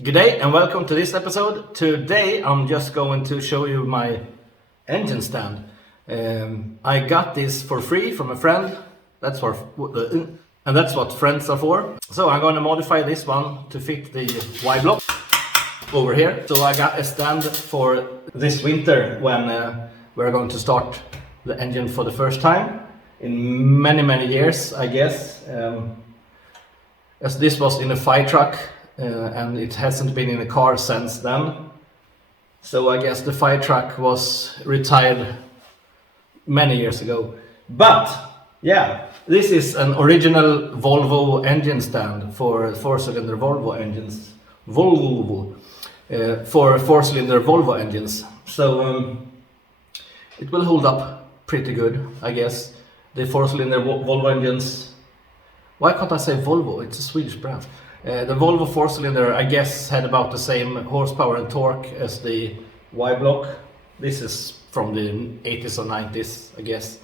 Good day and welcome to this episode. Today I'm just going to show you my engine stand. I got this for free from a friend. That's what friends are for. So I'm going to modify this one to fit the Y block over here. So I got a stand for this winter when we're going to start the engine for the first time in many years, I guess. As this was in a fire truck. And it hasn't been in a car since then. So I guess the fire truck was retired many years ago. But yeah, this is an original Volvo engine stand for four-cylinder Volvo engines. For four-cylinder Volvo engines. So it will hold up pretty good, I guess. The four-cylinder Volvo engines. Why can't I say Volvo? It's a Swedish brand. The Volvo four-cylinder, I guess, had about the same horsepower and torque as the Y-block. This is from the 80s or 90s, I guess.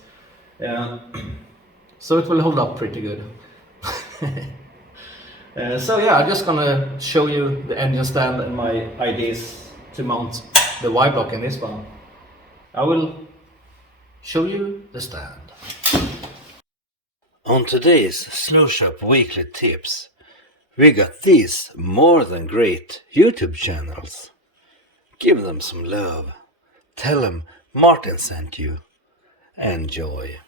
So it will hold up pretty good. So yeah, I'm just gonna show you the engine stand and my ideas to mount the Y-block in this one. I will show you the stand. On today's Slow Shop Weekly Tips, we got these more than great YouTube channels. Give them some love. Tell them Martin sent you. Enjoy.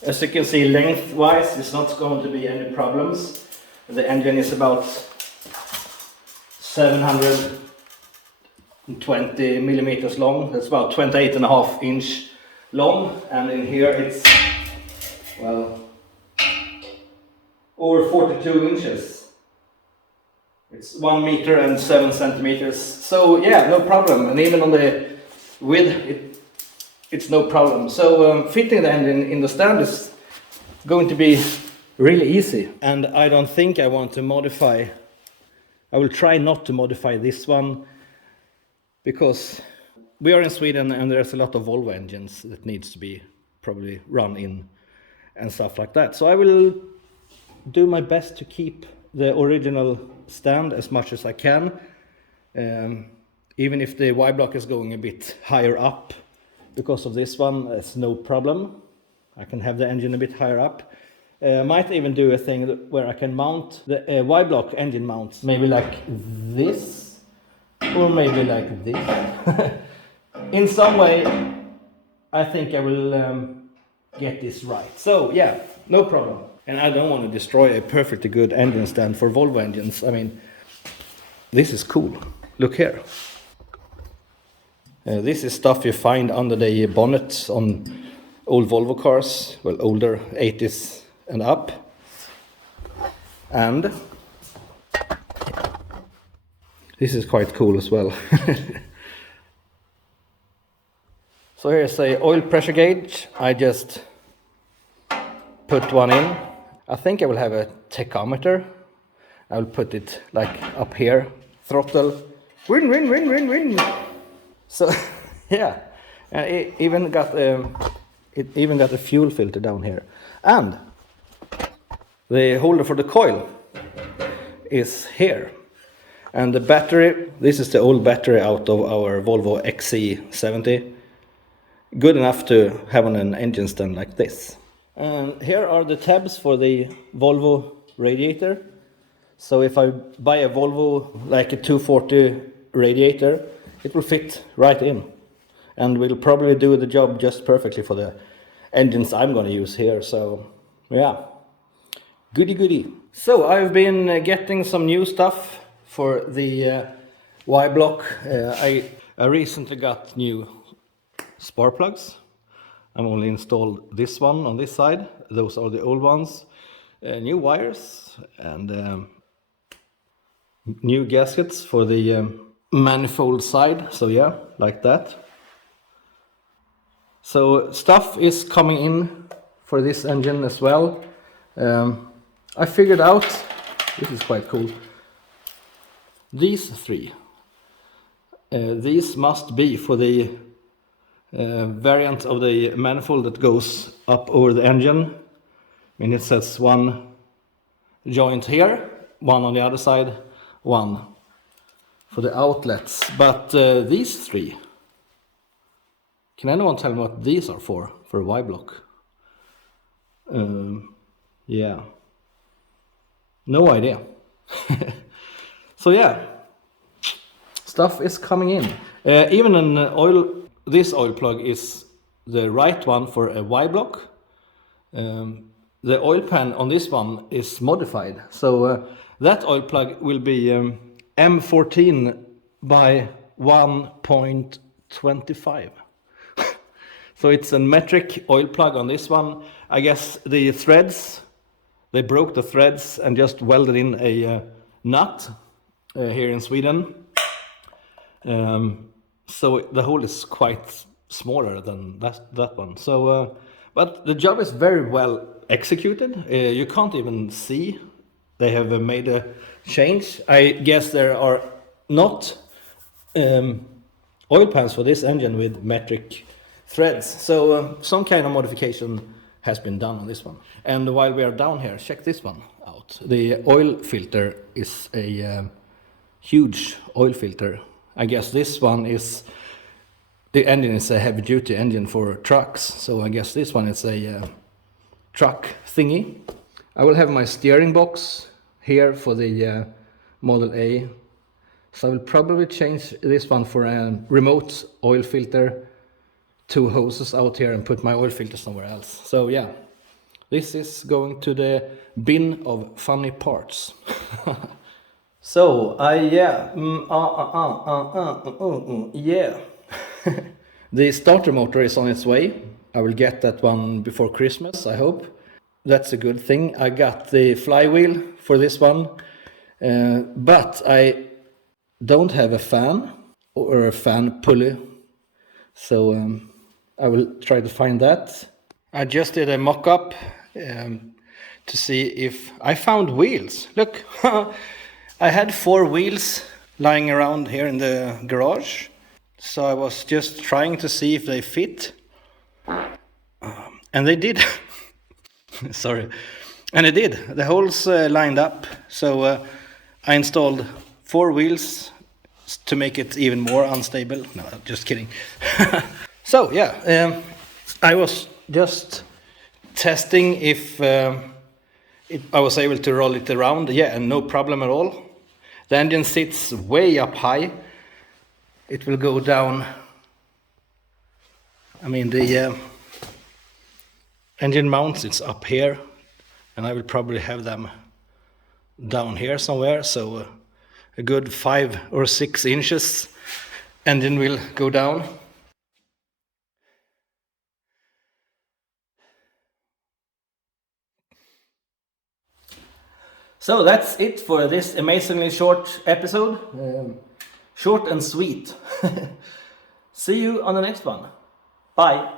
As you can see, lengthwise, it's not going to be any problems. The engine is about 720 millimeters long. That's about 28.5 inch long, and in here it's, well, over 42 inches. It's 1 meter and 7 centimeters. So yeah, no problem. And even on the width, it's no problem. So fitting the engine in the stand is going to be really easy. And I don't think I want to modify. I will try not to modify this one because we are in Sweden and there's a lot of Volvo engines that needs to be probably run in and stuff like that. So I will do my best to keep the original stand as much as I can, even if the Y block is going a bit higher up because of this one. It's no problem. I can have the engine a bit higher up. Might even do a thing where I can mount the Y block engine mounts, maybe like this or maybe like this. In some way I think I will get this right. So yeah, no problem. And I don't want to destroy a perfectly good engine stand for Volvo engines. I mean, this is cool. Look here. This is stuff you find under the bonnet on old Volvo cars. Well, older, 80s and up. And this is quite cool as well. So here's a oil pressure gauge. I just put one in. I think I will have a tachometer. I will put it like up here. Throttle. Win. So yeah, and it even got a fuel filter down here, and the holder for the coil is here. And the battery. This is the old battery out of our Volvo XC70. Good enough to have on an engine stand like this. And here are the tabs for the Volvo Radiator. So if I buy a Volvo like a 240 Radiator, it will fit right in. And will probably do the job just perfectly for the engines I'm going to use here. So yeah, goody. So I've been getting some new stuff for the Y block. I recently got new spark plugs. I'm only installed this one on this side. Those are the old ones. New wires and new gaskets for the manifold side. So yeah, like that. So stuff is coming in for this engine as well. I figured out, this is quite cool, these three. These must be for the variant of the manifold that goes up over the engine. I mean, it says one joint here one on the other side, one for the outlets. But these three, can anyone tell me what these are for a Y block? Yeah, no idea. So yeah, stuff is coming in. Even this oil plug is the right one for a Y block. The oil pan on this one is modified, so that oil plug will be M14 by 1.25. So it's a metric oil plug on this one. I guess the threads, they broke the threads and just welded in a nut here in Sweden. So the hole is quite smaller than that one. So, but the job is very well executed. You can't even see they have made a change. I guess there are not oil pans for this engine with metric threads. So some kind of modification has been done on this one. And while we are down here, check this one out. The oil filter is a huge oil filter. I guess this one is, the engine is a heavy duty engine for trucks. So I guess this one is a truck thingy. I will have my steering box here for the Model A. So I will probably change this one for a remote oil filter, 2 hoses out here, and put my oil filter somewhere else. So yeah, this is going to the bin of funny parts. So yeah, the starter motor is on its way. I will get that one before Christmas, I hope. That's a good thing. I got the flywheel for this one, but I don't have a fan or a fan pulley, so I will try to find that. I just did a mock-up to see if I found wheels. Look, I had 4 wheels lying around here in the garage, so I was just trying to see if they fit, and they did. Sorry, and it did. The holes lined up, so I installed 4 wheels to make it even more unstable. No, just kidding. So yeah, I was just testing if I was able to roll it around. Yeah, and no problem at all. The engine sits way up high. It will go down. I mean, the engine mounts, it's up here, and I will probably have them down here somewhere, so a good 5 or 6 inches engine will go down. So that's it for this amazingly short episode. Short and sweet. See you on the next one. Bye.